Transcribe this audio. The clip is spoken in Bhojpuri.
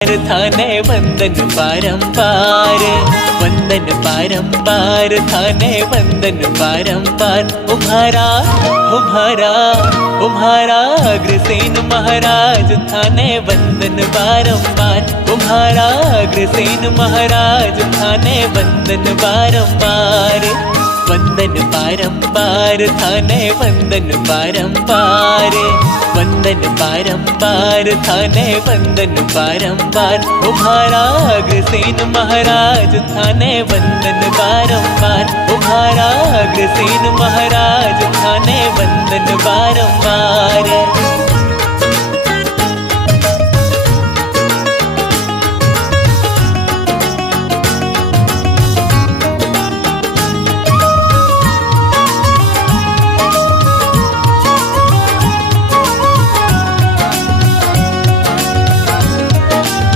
थाने वंदन बारंबार, वंदन बारंबार थाने वंदन बारंबार। उम्हारा उम्हारा उम्हारा अग्रसेन महाराज थाने वंदन बारंबार। उम्हारा अग्रसेन महाराज थाने वंदन बारंबार। वंदन बारंबार थाने वंदन बारंबार, वंदन बारंबार थाने वंदन बारंबार। उम्हारा अग्रसेन महाराज थाने वंदन बारंबार। उम्हारा अग्रसेन महाराज थाने वंदन बारंबार।